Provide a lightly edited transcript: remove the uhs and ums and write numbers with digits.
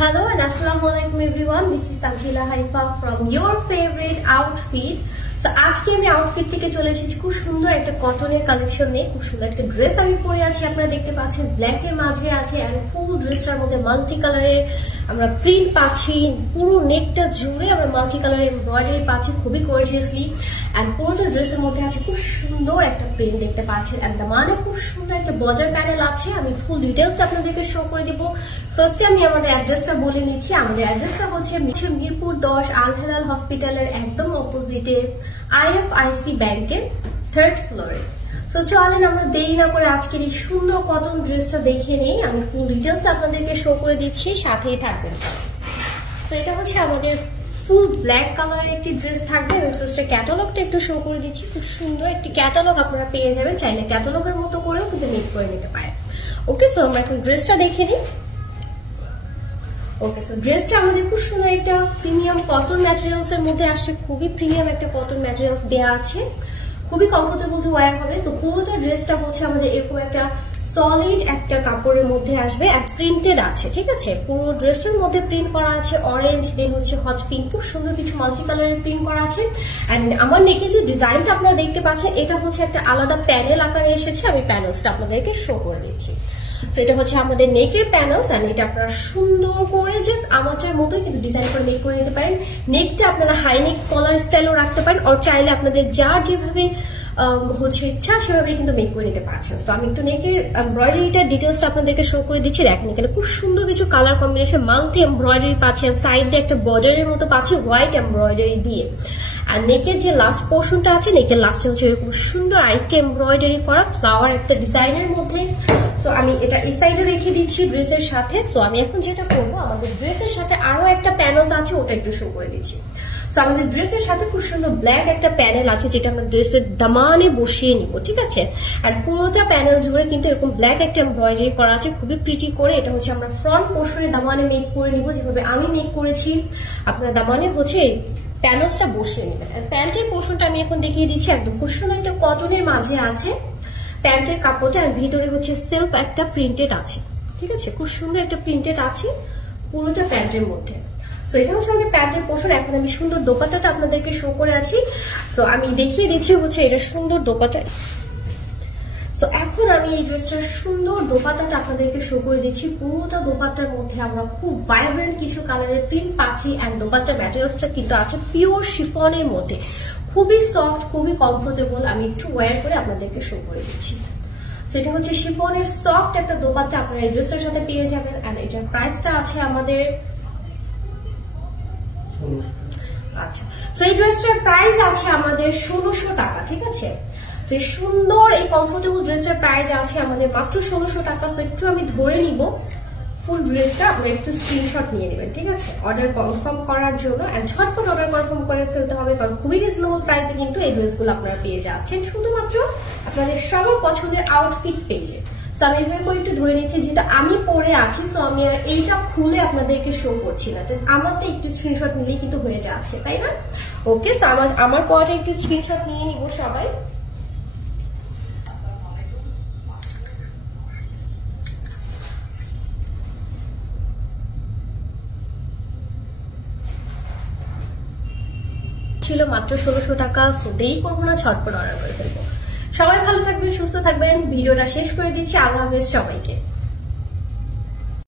Hello and Assalamualaikum everyone. This is Tanjila Haifa from your favorite outfit. So আজকে আমি outfit থেকে চলে এসেছি খুব সুন্দর একটা কটনের কালেকশন নিয়ে। খুব সুন্দর একটা ড্রেস আমি পরে আছি, আপনারা দেখতে পাচ্ছেন ব্ল্যাক এর মাঝে আছে এন্ড ফুল ড্রেসটার মধ্যে মাল্টি কালারের আমরা প্রিন্ট পাচ্ছি। পুরো নেকটা জুড়ে আমরা মাল্টি কালারের এমব্রয়ডারি পাচ্ছি খুবই গর্জিয়াসলি এন্ড পুরোটা ড্রেসের মধ্যে আছে খুব সুন্দর একটা প্রিন্ট দেখতে পাচ্ছেন এন্ড মানে খুব সুন্দর একটা বর্ডার প্যানেল আছে। আমি ফুল ডিটেইলস আপনাদেরকে শো করে দিব। ফার্স্টে আমি আমাদের অ্যাড্রেসটা বলে নিচ্ছি। আমাদের অ্যাড্রেসটা হচ্ছে মিরপুর 10 আল হেলাল হসপিটালের একদম অপোজিটে IFIC ব্যাংকের 3rd ফ্লোরে। সো চলেন আমরা দেরি না করে আজকের এই সুন্দর কটন ড্রেসটা দেখে নেই। আমি ফুল ডিটেইলস আপনাদেরকে শো করে দিচ্ছি, সাথেই থাকবেন। তো এটা হচ্ছে আমাদের ফুল ব্ল্যাক কালারের একটি ড্রেস থাকবে। আমি ফার্স্টে ক্যাটালগটা একটু শো করে দিচ্ছি। খুব সুন্দর একটি ক্যাটালগ আপনারা পেয়ে যাবেন, চাইলে ক্যাটালগের মতো করেও কিন্তু মেক করে নিতে পারেন। ওকে, সো আমরা এখন ড্রেসটা দেখে নিই। ওকে, সো ড্রেসটা আমাদের খুব সুন্দর একটা প্রিমিয়াম কটন ম্যাটেরিয়ালস এর মধ্যে আসছে। খুবই প্রিমিয়াম একটা কটন ম্যাটেরিয়ালস দেওয়া আছে, খুবই কমফোর্টেবল টু ওয়্যার হবে। তো পুরোটা ড্রেসটা হচ্ছে আমাদের এরকম একটা সলিড একটা কাপড়ের মধ্যে আসবে আর প্রিন্টেড আছে, ঠিক আছে। পুরো ড্রেসটার মধ্যে প্রিন্ট করা আছে অরেঞ্জ, দেন হচ্ছে হট পিঙ্ক, খুব সুন্দর কিছু মাল্টি কালারের প্রিন্ট করা আছে। এন্ড আমার নেকে যে ডিজাইনটা আপনারা দেখতে পাচ্ছেন এটা হচ্ছে একটা আলাদা প্যানেল আকারে এসেছে। আমি প্যানেলসটা আপনাদেরকে শো করে দিচ্ছি। তো এটা হচ্ছে আমাদের নেকের প্যানেলস এন্ড এটা আপনারা সুন্দর করে জাস্ট আমাদের মতোই কিন্তু ডিজাইন করে মেক করে নিতে পারেন। নেকটা আপনারা হাই নেক কলার স্টাইলও রাখতে পারেন আর চাইলে আপনাদের যার যেভাবে হচ্ছে ইচ্ছা সেভাবে কিন্তু মেক করে নিতে পারছেন। তো আমি একটু নেকের এমব্রয়ডারিটার ডিটেলসটা আপনাদেরকে শো করে দিচ্ছি। দেখেন এখানে খুব সুন্দর কিছু কালার কম্বিনেশন মাল্টি এমব্রয়ডারি পাচ্ছেন, সাইড দিয়ে একটা বর্ডারের মতো পাচ্ছি হোয়াইট এমব্রয়ডারি দিয়ে। আর নেকের যে লাস্ট পোর্শনটা আছে, নেকের লাস্টে হচ্ছে এরকম সুন্দর আরেকটা এমব্রয়ডারি করা ফ্লাওয়ার একটা ডিজাইনের মধ্যে। সো আমি এটা এই সাইডে রেখে দিচ্ছি ড্রেসের সাথে। সো আমি এখন যেটা করবো, আমাদের ড্রেসের সাথে আরো একটা প্যানেলস আছে, ওটা একটু শো করে দিচ্ছি। সো আমাদের ড্রেসের সাথে খুব সুন্দর ব্ল্যাক একটা প্যানেল আছে যেটা আমরা ড্রেসের দামানে বসিয়ে নিব, ঠিক আছে। আর পুরোটা প্যানেল জুড়ে কিন্তু এরকম ব্ল্যাক একটা এমব্রয়ডারি করা আছে খুবই প্রিটি করে। এটা হচ্ছে আমরা ফ্রন্ট পোর্শনে দামানে মেক করে নিব, যেভাবে আমি মেক করেছি। আপনার দামানে হচ্ছে প্যানেলসটা বসিয়ে নেবেন। আর প্যান্টের পোর্শনটা আমি এখন দেখিয়ে দিচ্ছি। একদম খুব সুন্দর একটা কটনের মাঝে আছে প্যান্টের কাপড়টা আর ভিতরে হচ্ছে সেলফ একটা প্রিন্টেড আছে, ঠিক আছে। খুব সুন্দর একটা প্রিন্টেড আছে পুরোটা প্যান্টের মধ্যে। সো এটা হচ্ছে আমাদের প্যান্টের পোর্শন। এখন আমি সুন্দর দোপাট্টাটা আপনাদেরকে শো করে আছি। সো আমি দেখিয়ে দিচ্ছি হচ্ছে এটা সুন্দর দোপাট্টা। সো এখন আমি এই ড্রেসটার সুন্দর দোপাট্টাটা আপনাদেরকে শো করে দিচ্ছি। পুরোটা দোপাট্টার মধ্যে আমরা খুব ভাইব্রেন্ট কিছু কালারের প্রিন্ট পাচ্ছি এন্ড দোপাট্টার ম্যাটেরিয়ালসটা কিন্তু আছে পিওর শিফনের মধ্যে, খুবই সফট, খুবই কমফোর্টেবল। আমি একটু ওয়্যার করে আপনাদেরকে শো করে দিচ্ছি। সেটা হচ্ছে শিফনের সফট একটা দোপাট্টা আপনারা এই ড্রেসটার সাথে পেয়ে যাবেন এন্ড এটার প্রাইসটা আছে আমাদের আচ্ছা। সো এই ড্রেসটার প্রাইস আছে আমাদের 1600 টাকা, ঠিক আছে। তো সুন্দর এই কমফোর্টেবল ড্রেসটার প্রাইস আছে আমাদের মাত্র 1600 টাকা। সো একটু আমি ধরে নিব ফুল ড্রেসটা, আপনারা একটু স্ক্রিনশট নিয়ে নেবেন, ঠিক আছে, অর্ডার কনফার্ম করার জন্য। এন্ড ঝটপট অর্ডার কনফার্ম করে ফেলতে হবে কারণ খুবই রিজনেবল প্রাইসে কিন্তু এই ড্রেসগুলো আপনারা পেয়ে যাচ্ছেন শুধুমাত্র আপনাদের সবার পছন্দের আউটফিট পেজে। সো আমি এভাবে করে একটু ধরে নিচ্ছি, যেটা আমি পরে আছি। সো আমি আর এইটা খুলে আপনাদেরকে শো করছি না, জাস্ট আমারটা একটু স্ক্রিনশট নিলেই কিন্তু হয়ে যাচ্ছে, তাই না? ওকে, সো আমার পরে একটু স্ক্রিনশট নিয়ে নিব সবাই। ছিল মাত্র 1600 টাকা। সো দেরি করবো না, ঝটপট অর্ডার করে ফেলবো। সবাই ভালো থাকবেন, সুস্থ থাকবেন। ভিডিওটা শেষ করে দিচ্ছি। আল্লাহ হাফেজ সবাইকে।